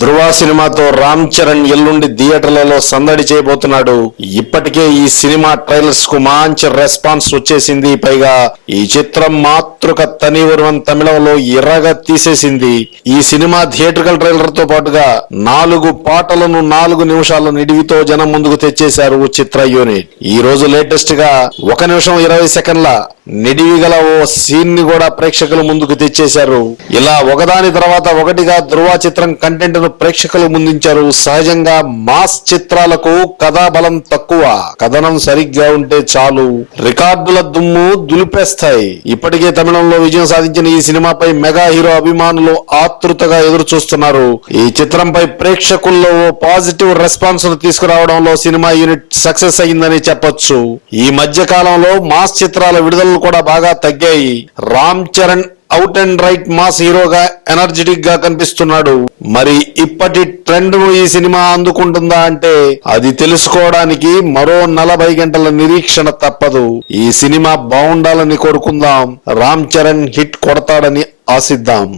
ధృవ సినిమాతో రామ్ చరణ్ ఎల్లుండి థియేటర్లలో సందడి చేయబోతున్నాడు. ఇప్పటికే ఈ సినిమా ట్రైలర్స్కు మంచి రెస్పాన్స్ వచ్చేసింది. పైగా ఈ చిత్రం మాతృక తనివరువన్ తమిళంలో ఎర్రగా తీసేసింది. ఈ సినిమా థియేటర్కల్ ట్రైలర్తో పాటుగా నాలుగు పాటలను నాలుగు నిమిషాల నిడివితో జనం ముందుకు తెచ్చేశారు చిత్ర యూనిట్. ఈ రోజు లేటెస్ట్గా ఒక నిమిషం ఇరవై సెకండ్ల నిడివిగల ఓ సీన్ని కూడా ప్రేక్షకుల ముందుకు తెచ్చేశారు. ఇలా ఒకదాని తర్వాత ఒకటిగా ధృవ చిత్రం కంటెంట్ను ప్రేక్షకులు ముందుంచారు. సహజంగా మాస్ చిత్రాలకు కథా బలం తక్కువ. కథనం సరిగ్గా ఉంటే చాలు. రికార్డుల దుమ్ము దులిపేస్తాయి. ఇప్పటికే తమిళంలో విజయం సాధించిన ఈ సినిమాపై మెగా హీరో అభిమానులు ఆతృతగా ఎదురు చూస్తున్నారు ఈ చిత్రంపై ప్రేక్షకుల్లో ఓ పాజిటివ్ రెస్పాన్స్ను తీసుకురావడంలో సినిమా యూనిట్ సక్సెస్ అయిందని చెప్పొచ్చు. ఈ మధ్య కాలంలో మాస్ చిత్రాల విడుదల కూడా బాగా తగ్గాయి. Ram Charan out and right mass హీరోగా ఎనర్జెటిక్గా కనిపిస్తున్నాడు. మరి ఇప్పటి ట్రెండ్ను ఈ సినిమా అందుకుంటుందా అంటే అది తెలుసుకోవడానికి మరో నలభై గంటల నిరీక్షణ తప్పదు. ఈ సినిమా బాగుండాలని కోరుకుందాం. రామ్ చరణ్ హిట్ కొడతాడని ఆశిద్దాం.